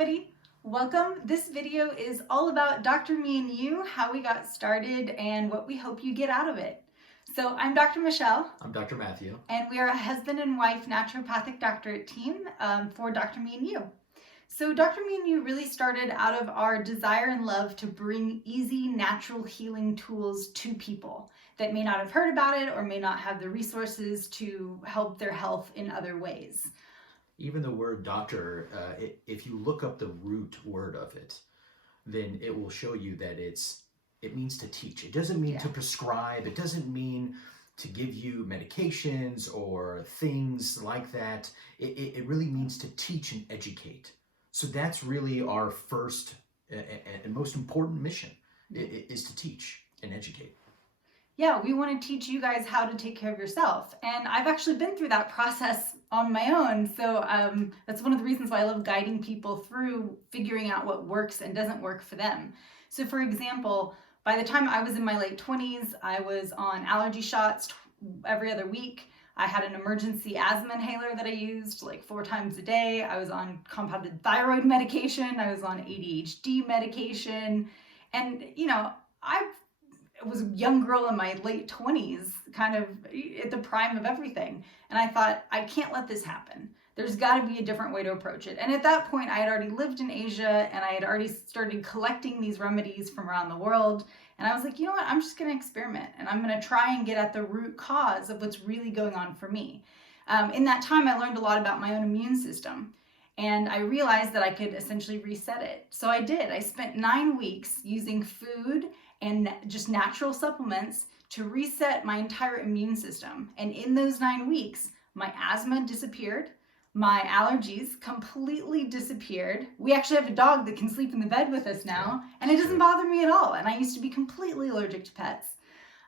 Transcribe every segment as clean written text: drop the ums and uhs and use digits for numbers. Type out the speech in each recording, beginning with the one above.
everybody. Welcome. This video is all about Dr. Me and You, how we got started, and what we hope you get out of it. So I'm Dr. Michelle. I'm Dr. Matthew. And we are a husband and wife naturopathic doctorate team for Dr. Me and You. So Dr. Me and You really started out of our desire and love to bring easy, natural healing tools to people that may not have heard about it or may not have the resources to help their health in other ways. Even the word doctor, if you look up the root word of it, then it will show you that it means to teach. It doesn't mean to prescribe. It doesn't mean to give you medications or things like that. It really means to teach and educate. So that's really our first and most important mission, is to teach and educate. Yeah, we want to teach you guys how to take care of yourself. And I've actually been through that process on my own. So that's one of the reasons why I love guiding people through figuring out what works and doesn't work for them. So for example, by the time I was in my late 20s, I was on allergy shots every other week. I had an emergency asthma inhaler that I used like 4 times a day. I was on compounded thyroid medication. I was on ADHD medication. And, you know, I was a young girl in my late 20s, kind of at the prime of everything. And I thought, I can't let this happen. There's got to be a different way to approach it. And at that point, I had already lived in Asia and I had already started collecting these remedies from around the world. And I was like, you know what, I'm just going to experiment and I'm going to try and get at the root cause of what's really going on for me. In that time, I learned a lot about my own immune system. And I realized that I could essentially reset it. So I did. I spent 9 weeks using food and just natural supplements to reset my entire immune system. And in those 9 weeks, my asthma disappeared. My allergies completely disappeared. We actually have a dog that can sleep in the bed with us now, and it doesn't bother me at all. And I used to be completely allergic to pets.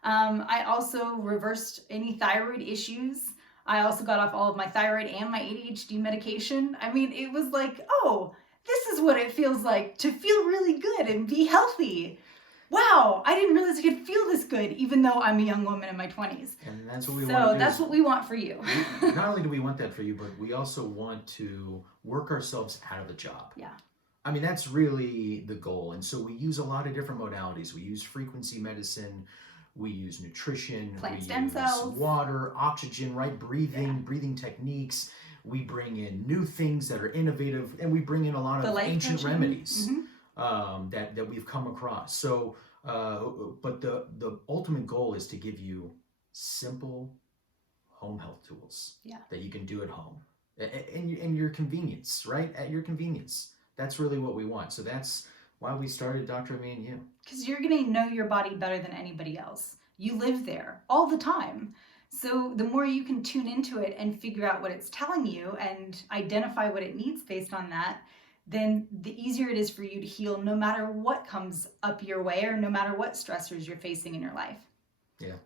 I also reversed any thyroid issues. I also got off all of my thyroid and my ADHD medication. I mean, it was like, oh, this is what it feels like to feel really good and be healthy. Wow, I didn't realize I could feel this good, even though I'm a young woman in my 20s. And that's what we want to So do. that's what we want for you. Not only do we want that for you, but we also want to work ourselves out of the job. Yeah. I mean, that's really the goal. And so we use a lot of different modalities. We use frequency medicine. We use nutrition. Plant stem cells. Water, oxygen, right? Breathing techniques. We bring in new things that are innovative, and we bring in a lot of ancient remedies. Mm-hmm. That we've come across. So, but the ultimate goal is to give you simple home health tools that you can do at home, in your convenience, right? At your convenience. That's really what we want. So that's why we started Dr. Me and You. Because you're going to know your body better than anybody else. You live there all the time. So the more you can tune into it and figure out what it's telling you and identify what it needs based on that, then the easier it is for you to heal no matter what comes up your way or no matter what stressors you're facing in your life. Yeah.